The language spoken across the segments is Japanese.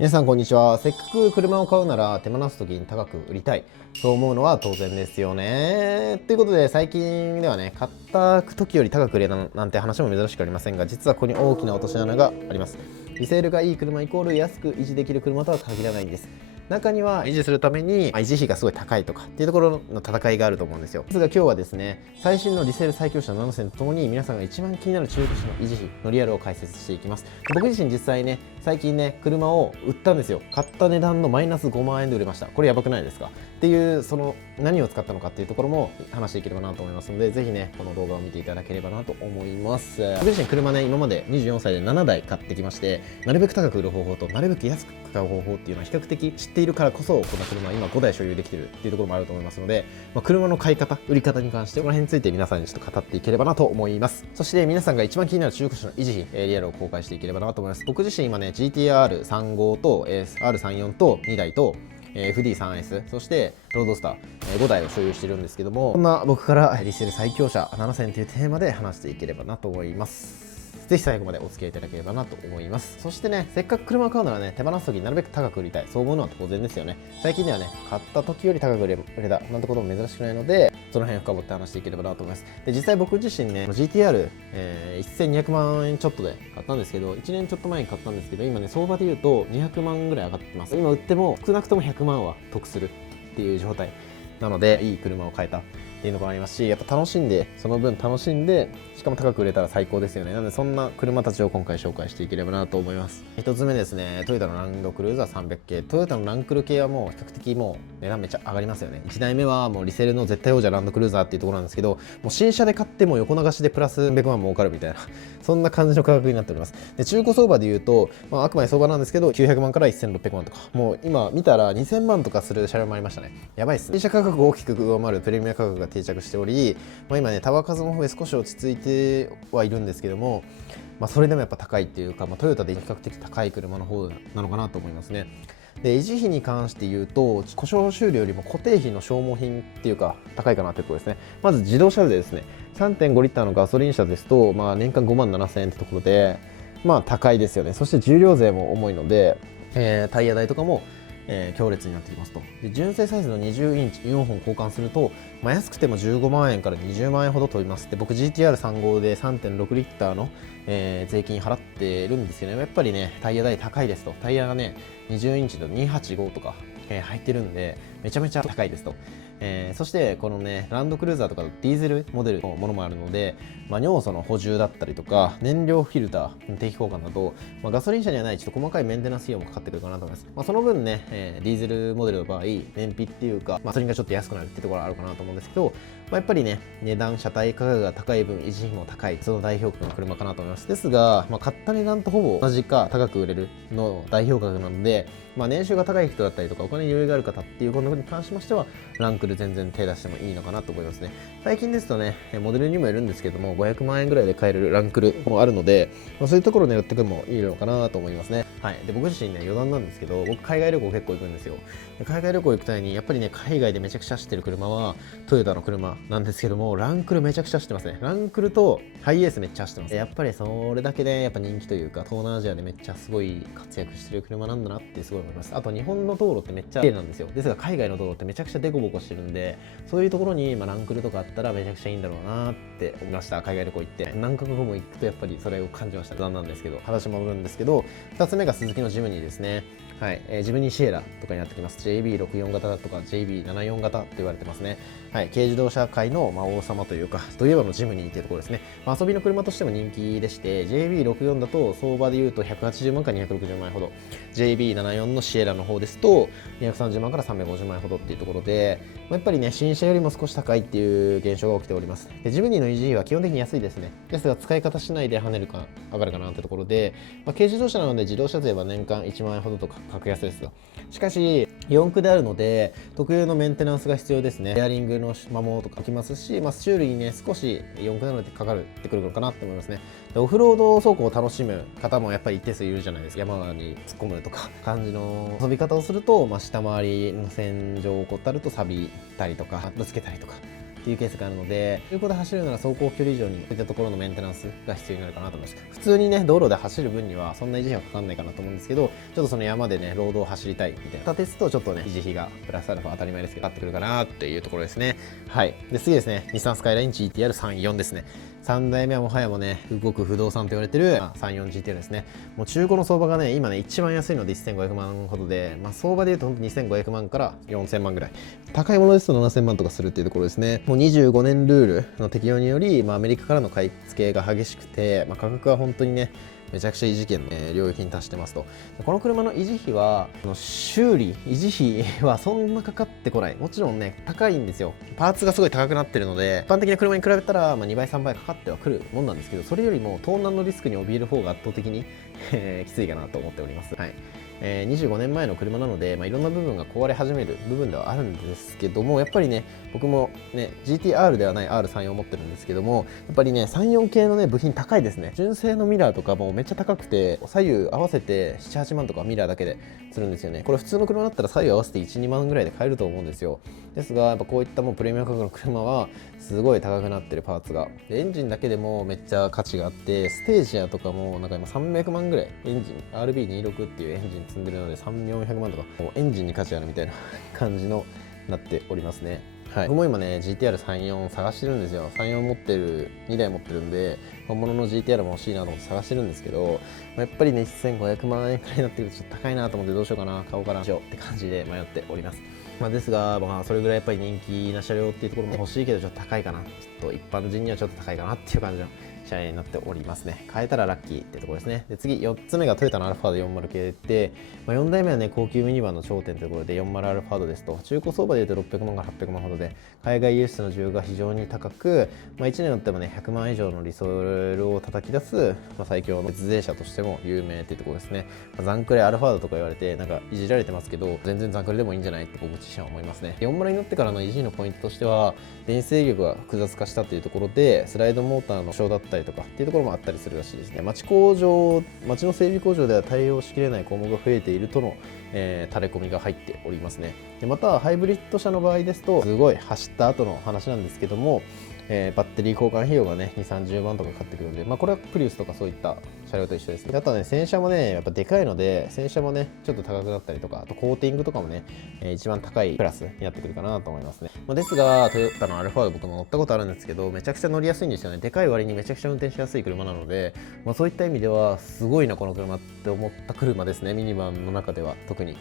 皆さんこんにちは。せっかく車を買うなら手放す時に高く売りたい、そう思うのは当然ですよね。ということで最近ではね、買った時より高く売れたなんて話も珍しくありませんが、実はここに大きな落とし穴があります。リセールがいい車イコール安く維持できる車とは限らないんです。中には維持するために維持費がすごい高いとかっていうところの戦いがあると思うんですよ。ですが今日はですね、最新のリセール最強車7選とともに皆さんが一番気になる中古車の維持費のリアルを解説していきます。僕自身実際ね、最近ね車を売ったんですよ。買った値段のマイナス5万円で売れました。これやばくないですかっていう、その何を使ったのかっていうところも話していければなと思いますので、ぜひねこの動画を見ていただければなと思います。僕自身車ね、今まで24歳で7台買ってきまして、なるべく高く売る方法となるべく安く買う方法っていうのは比較的知っているからこそ、この車は今5台所有できてるっていうところもあると思いますので、車の買い方売り方に関してこの辺について皆さんにちょっと語っていければなと思います。そして皆さんが一番気になる中古車の維持費、リアルを公開していければなと思います。僕自身今ね GTR35 と R34 と2台とFD3S、そしてロードスター5台を所有してるんですけども、そんな僕からリセール最強車7選というテーマで話していければなと思います。ぜひ最後までお付き合いいただければなと思います。そしてね、せっかく車を買うならね、手放す時になるべく高く売りたい、そう思うのは当然ですよね。最近ではね、買った時より高く売れたなんてことも珍しくないので、その辺深掘って話していければなと思います。で、実際僕自身ね GTR、1200万円ちょっとで買ったんですけど、1年ちょっと前に買ったんですけど、今ね相場で言うと200万ぐらい上がってきます。今売っても少なくとも100万は得するっていう状態なので、いい車を買えたっていうのがありますし、やっぱ楽しんで、その分楽しんで、しかも高く売れたら最高ですよね。なのでそんな車たちを今回紹介していければなと思います。一つ目ですね、トヨタのランドクルーザー300系。トヨタのランクル系はもう比較的もう値段めっちゃ上がりますよね。1台目はもうリセールの絶対王者ランドクルーザーっていうところなんですけど、もう新車で買っても横流しでプラス300万儲かるみたいなそんな感じの価格になっております。で、中古相場で言うと、あくまで相場なんですけど、900万から1600万とか、もう今見たら2000万とかする車両もありましたね。やばいっすね。新車価格を大きく上回るプレミア価格が定着しており、今ね、タワー数も増え少し落ち着いてはいるんですけども、それでもやっぱ高いっていうか、トヨタで比較的高い車の方なのかなと思いますね。で、維持費に関して言うと、故障修理よりも固定費の消耗品っていうか高いかなというところですね。まず自動車でですね、3.5 リッターのガソリン車ですと、年間5万7千円ってところで、高いですよね。そして重量税も重いので、タイヤ代とかも強烈になってきますと。で、純正サイズの20インチ4本交換すると、安くても15万円から20万円ほど飛びます。で、僕 GTR35 で 3.6 リッターの、税金払ってるんですけど、やっぱりねタイヤ代高いですと。タイヤがね20インチの285とか、入ってるんでめちゃめちゃ高いですと。そしてこのねランドクルーザーとかディーゼルモデルのものもあるので、尿素の補充だったりとか燃料フィルター定期交換など、ガソリン車にはないちょっと細かいメンテナンス費用もかかってくるかなと思います。その分ね、ディーゼルモデルの場合燃費っていうか、ガソリンがちょっと安くなるっていうところはあるかなと思うんですけど、やっぱりね値段車体価格が高い分維持費も高い、その代表格の車かなと思います。ですが、買った値段とほぼ同じか高く売れるの代表格なので、年収が高い人だったりとかお金に余裕がある方っていうことに関しましてはランクル全然手出してもいいのかなと思いますね。最近ですとねモデルにもよるんですけども500万円ぐらいで買えるランクルもあるので、そういうところを狙っていくのもいいのかなと思いますね。はい。で、僕自身ね余談なんですけど、僕海外旅行結構行くんですよ。で、海外旅行行く際にやっぱりね海外でめちゃくちゃ走ってる車はトヨタの車なんですけども、ランクルめちゃくちゃ走ってますね。ランクルとハイエースめっちゃ走ってます。やっぱりそれだけでやっぱ人気というか、東南アジアでめっちゃすごい活躍してる車なんだなってすごい思います。あと日本の道路ってめっちゃ綺麗なんですよ。ですが海外の道路ってめちゃくちゃデコボコしてるんで、そういうところにランクルとかあったらめちゃくちゃいいんだろうなって思いました。海外旅行行って何カ国も行くとやっぱりそれを感じました。残なんですけど、話戻るんですけど、2つ目が鈴木のジムニーですね。はい、ジムニーシエラとかになってきます。 JB64 型だとか JB74 型って言われてますね。はい、軽自動車界の王様というか、といえばのジムニーっていうところですね。遊びの車としても人気でして、 JB64 だと相場でいうと180万から260万円ほど、 JB74 のシエラの方ですと230万から350万円ほどっていうところで、やっぱりね新車よりも少し高いっていう現象が起きております。で、ジムニーの維持費は基本的に安いですね。ですが使い方次第で跳ねるか上がるかなってところで、軽自動車なので自動車税は年間1万円ほどとか格安ですよ。しかし4駆であるので特有のメンテナンスが必要ですね。エアリングの摩耗とかきますし、修理にね少し4駆なのでかかってくるのかなと思いますね。で、オフロード走行を楽しむ方もやっぱり一定数いるじゃないですか。山に突っ込むとか感じの遊び方をすると、下回りの洗浄を怠ると錆びたりとかぶつけたりとかっていうケースがあるので、中古で走るなら走行距離以上にそういったところのメンテナンスが必要になるかなと思います。普通にね道路で走る分にはそんな維持費はかかんないかなと思うんですけど、ちょっとその山でねロードを走りたいみたいなですとちょっとね維持費がプラスアルファ当たり前ですけどかかってくるかなっていうところですね。はい。で次ですね、日産スカイライン GTR34 ですね。3代目はもはやもね動く不動産と言われてる 34GTR ですね。もう中古の相場がね今ね一番安いので1500万ほどで、相場でいうとほんと2500万から4000万ぐらい、高いものですと7000万とかするっていうところですね。もう25年ルールの適用により、アメリカからの買い付けが激しくて、価格は本当にねめちゃくちゃ維持権の、領域に達してますと。この車の維持費は修理維持費はそんなかかってこない。もちろんね高いんですよ。パーツがすごい高くなってるので一般的な車に比べたら、2倍3倍かかってはくるもんなんですけど、それよりも盗難のリスクに怯える方が圧倒的にきついかなと思っております。はい。25年前の車なので、いろんな部分が壊れ始める部分ではあるんですけども、やっぱりね僕もね GTR ではない R34 を持ってるんですけども、やっぱりね34系のね部品高いですね。純正のミラーとかもめっちゃ高くて、左右合わせて 7,8 万とかミラーだけでするんですよね。これ普通の車だったら左右合わせて 1,2 万ぐらいで買えると思うんですよ。ですがやっぱこういったもうプレミアム価格の車はすごい高くなってるパーツがで、エンジンだけでもめっちゃ価値があって、ステージアとかもなんか今300万ぐらい、エンジン RB26 っていうエンジン積んでるので3、400万とか、もうエンジンに価値あるみたいな感じのなっておりますね。はい、僕も今ね GTR34 探してるんですよ。34持ってる、2台持ってるんで本物の GTR も欲しいなと思って探してるんですけど、やっぱりね1500万円くらいになってくるとちょっと高いなと思って、どうしようかな、買おうかなしようって感じで迷っております。ですが、それぐらいやっぱり人気な車両っていうところも欲しいけどちょっと高いかな、ちょっと一般人にはちょっと高いかなっていう感じの車両になっておりますね。買えたらラッキーってところですね。で次4つ目がトヨタのアルファード40系で、4代目はね高級ミニバンの頂点というところで40アルファードですと、中古相場でいうと600万から800万ほどで、海外輸出の需要が非常に高く、1年によってもね100万以上のリソールを叩き出す、最強の節税車としても有名っていうところですね。ザンクレアルファードとか言われてなんかいじられてますけど、全然ザンクレでもいいんじゃないって僕自身は思いますね。40になってからの維持のポイントとしては、電子制御が複雑化したというところで、スライドモーターの故障だったりとかっていうところもあったりするらしいですね。町の整備工場では対応しきれない項目が増えているとの、垂れ込みが入っておりますね。でまたハイブリッド車の場合ですと、すごい走った後の話なんですけども、バッテリー交換費用がね2、30万とかかかってくるので、これはプリウスとかそういった車両と一緒ですね。あとはね洗車もねやっぱでかいので、洗車もねちょっと高くなったりとか、あとコーティングとかもね、一番高いクラスになってくるかなと思いますね。ですがトヨタのアルファード僕も乗ったことあるんですけど、めちゃくちゃ乗りやすいんですよね。でかい割にめちゃくちゃ運転しやすい車なので、そういった意味ではすごいなこの車って思った車ですね。ミニバンの中では特に。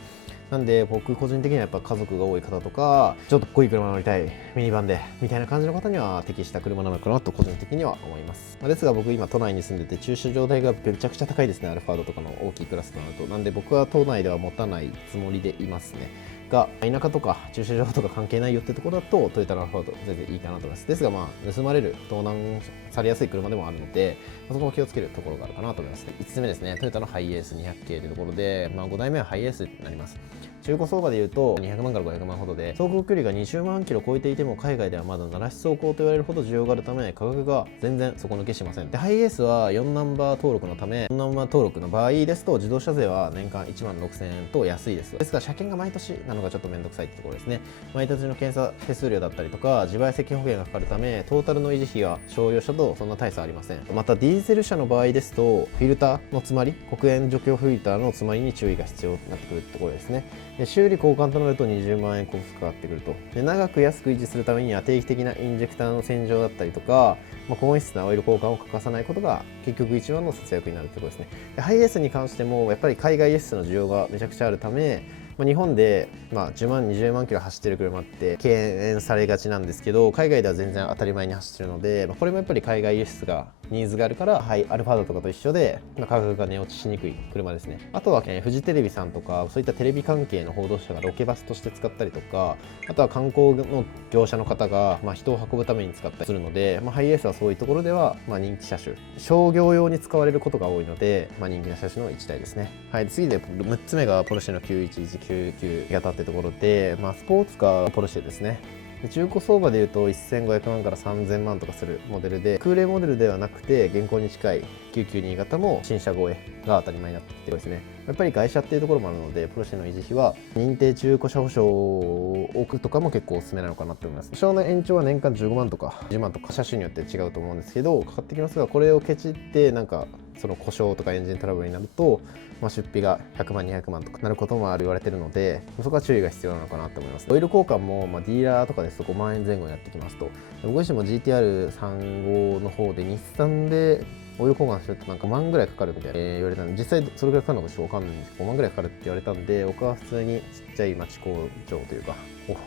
なんで僕個人的にはやっぱ家族が多い方とか、ちょっと濃い車乗りたいミニバンでみたいな感じの方には適した車なのかなと個人的には思います。ですが僕今都内に住んでて、駐車場代がめちゃくちゃ高いですね。アルファードとかの大きいクラスとなると。なんで僕は都内では持たないつもりでいますね。が田舎とか駐車場とか関係ないよってところだとトヨタのアルファード全然いいかなと思います。ですが盗まれる、盗難されやすい車でもあるので、そこも気をつけるところがあるかなと思います。5つ目ですね、トヨタのハイエース200系というところで、5代目はハイエースになります。中古相場でいうと200万から500万ほどで、走行距離が20万キロ超えていても海外ではまだ鳴らし走行と言われるほど需要があるため、価格が全然底抜けしません。でハイエースは4ナンバー登録のため、4ナンバー登録の場合ですと自動車税は年間1万6000円と安いです。ですが車検が毎年なのがちょっとめんどくさいってところですね。毎年の検査手数料だったりとか自賠責保険がかかるため、トータルの維持費は商用車とそんな大差ありません。またディーゼル車の場合ですとフィルターの詰まり、黒煙除去フィルターの詰まりに注意が必要になってくるところですね。で修理交換となると20万円コストかかってくると。で長く安く維持するためには定期的なインジェクターの洗浄だったりとか、高温質なオイル交換を欠かさないことが結局一番の節約になるということですね。でハイエースに関してもやっぱり海外輸出の需要がめちゃくちゃあるため、日本で10万20万キロ走ってる車って敬遠されがちなんですけど、海外では全然当たり前に走ってるので、これもやっぱり海外輸出がニーズがあるから、アルファードとかと一緒で、価格が値落ちしにくい車ですね。あとは、フジテレビさんとかそういったテレビ関係の報道者がロケバスとして使ったりとか、あとは観光の業者の方が、人を運ぶために使ったりするので、ハイエースはそういうところでは、人気車種、商業用に使われることが多いので、人気な車種の1台ですね。はい、次で6つ目がポルシェの91199型ってところで、スポーツカーポルシェですね。で中古相場でいうと1500万から3000万とかするモデルで、空冷モデルではなくて現行に近い992型も新車超えが当たり前になってきてですね、やっぱり外車っていうところもあるので、ポルシェの維持費は認定中古車保証を置くとかも結構おすすめなのかなと思います。保証の延長は年間15万とか10万とか車種によって違うと思うんですけどかかってきますが、これをケチってなんかその故障とかエンジントラブルになると、出費が100万200万とかなることも言われてるので、そこは注意が必要なのかなと思います。オイル交換もディーラーとかですと5万円前後になってきますと、僕自身も GTR35 の方で日産でオイル交換するとなんか5万ぐらいかかるみたいな、言われたんで、実際それぐらいかかるのかちょっと分かんないんですけど5万ぐらいかかるって言われたんで、僕は普通にちっちゃい町工場というか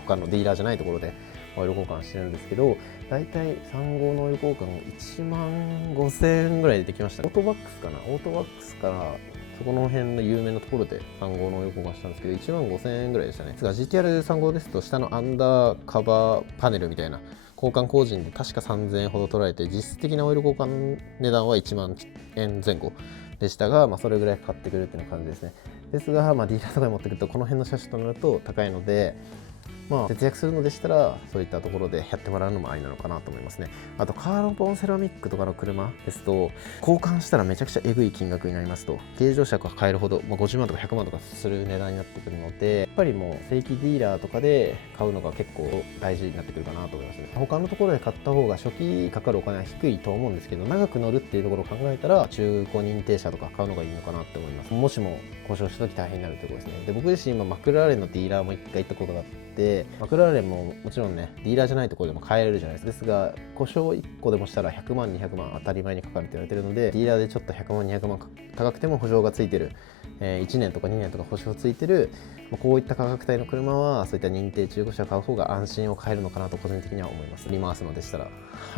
他のディーラーじゃないところでオイル交換してるんですけど、だいたい35のオイル交換1万5000円ぐらいでできました。オートバックスからそこの辺の有名なところで35のオイル交換したんですけど1万5000円ぐらいでしたね。GTR35 ですと下のアンダーカバーパネルみたいな交換工人で確か3000円ほど取られて、実質的なオイル交換値段は1万円前後でしたが、それぐらいかかってくるっていう感じですね。ですが、ディーラーとかに持ってくるとこの辺の車種となると高いので、節約するのでしたらそういったところでやってもらうのもありなのかなと思いますね。あとカーボンセラミックとかの車ですと交換したらめちゃくちゃエグい金額になりますと、軽乗車が買えるほど、50万とか100万とかする値段になってくるので、やっぱりもう正規ディーラーとかで買うのが結構大事になってくるかなと思いますね。他のところで買った方が初期かかるお金は低いと思うんですけど、長く乗るっていうところを考えたら中古認定車とか買うのがいいのかなって思います。もしも故障した時大変になるということですね。で、僕自身今マクラーレンのディーラーも1回行ったことがあって、マクラーレンももちろんねディーラーじゃないところでも買えるじゃないですか。ですが故障1個でもしたら100万200万当たり前にかかると言われているので、ディーラーでちょっと100万200万高くても保証がついてる、1年とか2年とか保証ついてる、こういった価格帯の車はそういった認定中古車を買う方が安心を買えるのかなと個人的には思います。振り回すのでしたら、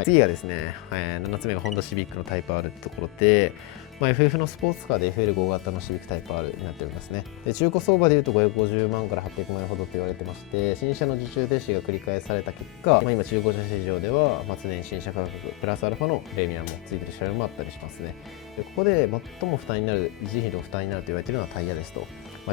次がですね、7つ目がホンダシビックのタイプ R ってところで、FF のスポーツカーで FL5 型のシビックタイプ R になっておりますね。で、中古相場でいうと550万から800万円ほどと言われてまして、新車の受注停止が繰り返された結果、今中古車市場では末年新車価格プラスアルファのプレミアムもついてる車両もあったりしますね。で、ここで最も負担になる、維持費の負担になると言われているのはタイヤですと。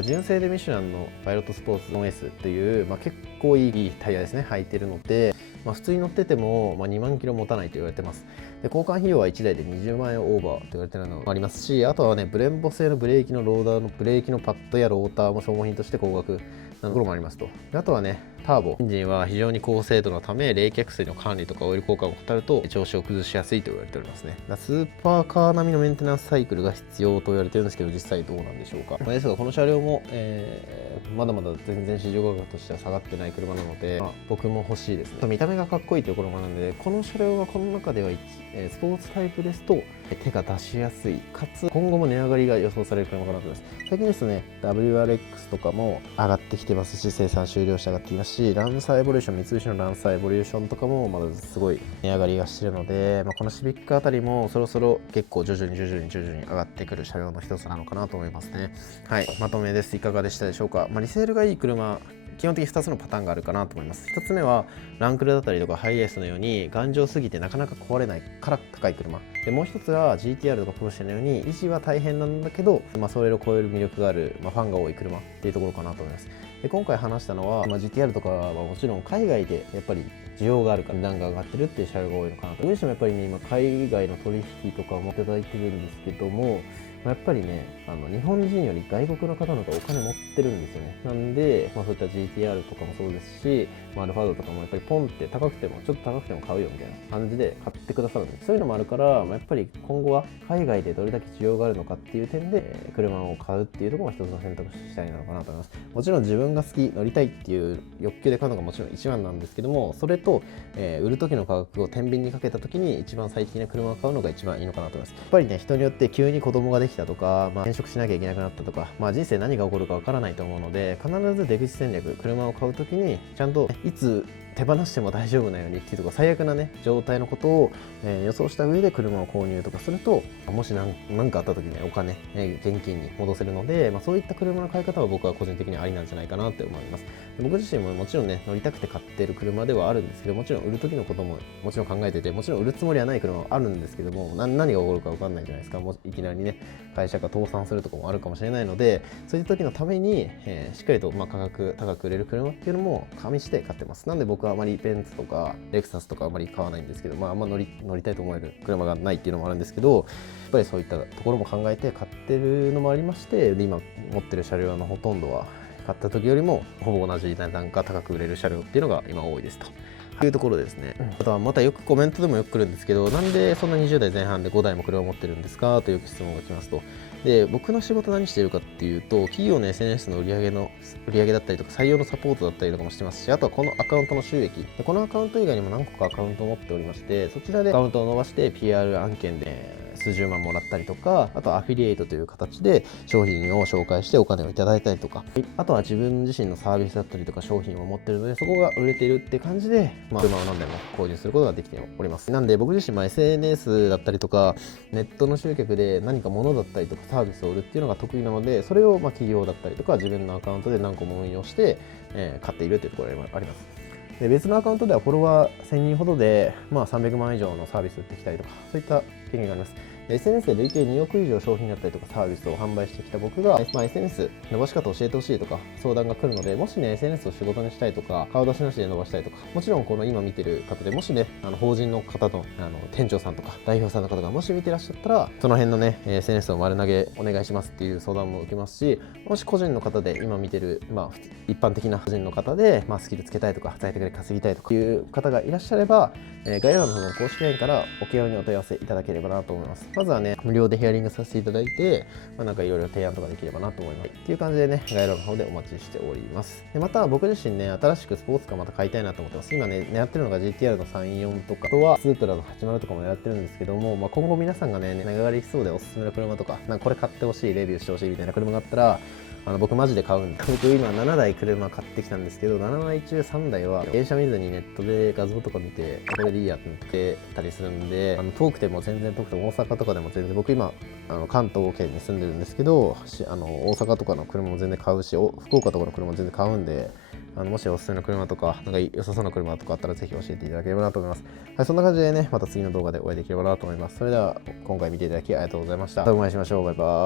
純正でミシュランのパイロットスポーツ 4S という、結構いいタイヤですね、履いてるので、普通に乗ってても、2万キロ持たないと言われてます。で、交換費用は1台で20万円オーバーと言われてるのもありますし、あとはね、ブレンボ製のブレーキのローダーのブレーキのパッドやローターも消耗品として高額なところもありますと。で、あとはね、ターボエンジンは非常に高精度のため冷却水の管理とかオイル交換を怠ると調子を崩しやすいと言われておりますね。スーパーカー並みのメンテナンスサイクルが必要と言われてるんですけど、実際どうなんでしょうか。ですがこの車両も、まだまだ全然市場価格としては下がってない車なので、僕も欲しいですね。見た目がかっこいいというところもあるので、この車両はこの中ではスポーツタイプですと手が出しやすい、かつ今後も値上がりが予想される車かなと思います。最近ですね WRX とかも上がってきてますし、生産終了して上がっていますし、ランサーエボリューション、三菱のランサーエボリューションとかもまだすごい値上がりがしているので、このシビックあたりもそろそろ結構徐々に上がってくる車両の一つなのかなと思いますね。はい、まとめです。いかがでしたでしょうか。リセールがいい車、基本的に2つのパターンがあるかなと思います。1つ目はランクルだったりとかハイエースのように頑丈すぎてなかなか壊れないから高い車で、もう1つは GTR とかポルシェのように維持は大変なんだけど、それを超える魅力がある、ファンが多い車っていうところかなと思います。で、今回話したのは、GTR とかはもちろん海外でやっぱり需要があるから値段が上がってるっていう車両が多いのかなと。僕自身もやっぱりね、今海外の取引とかもいただいてるんですけども、やっぱりね、日本人より外国の方の方がお金持ってるんですよね。なんで、そういった GTR とかもそうですし、アルファードとかもやっぱりポンってちょっと高くても買うよみたいな感じで買ってくださるんです。そういうのもあるから、やっぱり今後は海外でどれだけ需要があるのかっていう点で、車を買うっていうところが一つの選択肢なのかなと思います。もちろん自分が好き、乗りたいっていう欲求で買うのがもちろん一番なんですけども、それと、売る時の価格を天秤にかけた時に一番最適な車を買うのが一番いいのかなと思います。やっぱりね、人によって急に子供ができたとか、転職しなきゃいけなくなったとか、人生何が起こるかわからないと思うので、必ず出口戦略、車を買うときにちゃんといつ手放しても大丈夫なようにっていうところ、最悪なね状態のことを、予想した上で車を購入とかすると、もし何かあった時にお金、現金に戻せるので、そういった車の買い方は僕は個人的にありなんじゃないかなって思います。僕自身ももちろんね乗りたくて買ってる車ではあるんですけど、もちろん売る時のことももちろん考えてて、もちろん売るつもりはない車はあるんですけども、何が起こるか分かんないじゃないですか。もういきなりね会社が倒産するとかもあるかもしれないので、そういう時のために、しっかりと価格高く売れる車っていうのも加味して買ってます。なんで僕僕はあまりベンツとかレクサスとかあまり買わないんですけど、あんま乗りたいと思える車がないっていうのもあるんですけど、やっぱりそういったところも考えて買ってるのもありまして、で今持ってる車両のほとんどは買った時よりもほぼ同じ値段か高く売れる車両っていうのが今多いですというところですね。あとはまたよくコメントでもよく来るんですけど、なんでそんな20代前半で5台も車を持ってるんですかという質問が来ますと。で、僕の仕事何してるかっていうと、企業の SNS の売り上げだったりとか採用のサポートだったりとかもしてますし、あとはこのアカウントの収益で、このアカウント以外にも何個かアカウントを持っておりまして、そちらでアカウントを伸ばして PR 案件で数十万もらったりとか、あとはアフィリエイトという形で商品を紹介してお金をいただいたりとか、あとは自分自身のサービスだったりとか商品を持ってるので、そこが売れているって感じで、車を何台も購入することができております。なんで僕自身SNS だったりとかネットの集客で何か物だったりとかサービスを売るっていうのが得意なので、それを企業だったりとか自分のアカウントで何個も運用して、買っているというところがあります。で、別のアカウントではフォロワー1000人ほどで、300万以上のサービスを売ってきたりとか、そういった経験があります。SNS で累計2億以上商品だったりとかサービスを販売してきた僕が、SNS 伸ばし方教えてほしいとか相談が来るので、もしね SNS を仕事にしたいとか顔出しなしで伸ばしたいとか、もちろんこの今見てる方でもしね法人の方の店長さんとか代表さんの方がもし見てらっしゃったら、その辺のね SNS を丸投げお願いしますっていう相談も受けますし、もし個人の方で今見てる一般的な個人の方でスキルつけたいとか在宅で稼ぎたいとかいう方がいらっしゃれば、概要欄の方の公式 LINE からお気軽にお問い合わせいただければなと思います。まずはね無料でヒアリングさせていただいて、なんかいろいろ提案とかできればなと思います。っていう感じでね、概要欄の方でお待ちしております。で、また僕自身ね、新しくスポーツカーまた買いたいなと思ってます。今ね、狙ってるのが GTR の34とか、あとはスープラの80とかも狙ってるんですけども、今後皆さんがね、値上がりしそうでおすすめの車とか、これ買ってほしい、レビューしてほしいみたいな車があったら、僕マジで買うんで、僕今7台車買ってきたんですけど、7台中3台は電車見ずにネットで画像とか見て、これでいいやってなってたりするんで、遠くても全然遠くても大阪とかでも全然、僕今関東圏に住んでるんですけど、大阪とかの車も全然買うし、福岡とかの車も全然買うんで、もしおすすめの車とか、良さそうな車とかあったらぜひ教えていただければなと思います。はい、そんな感じでね、また次の動画でお会いできればなと思います。それでは今回見ていただきありがとうございました。またお会いしましょう。バイバーイ。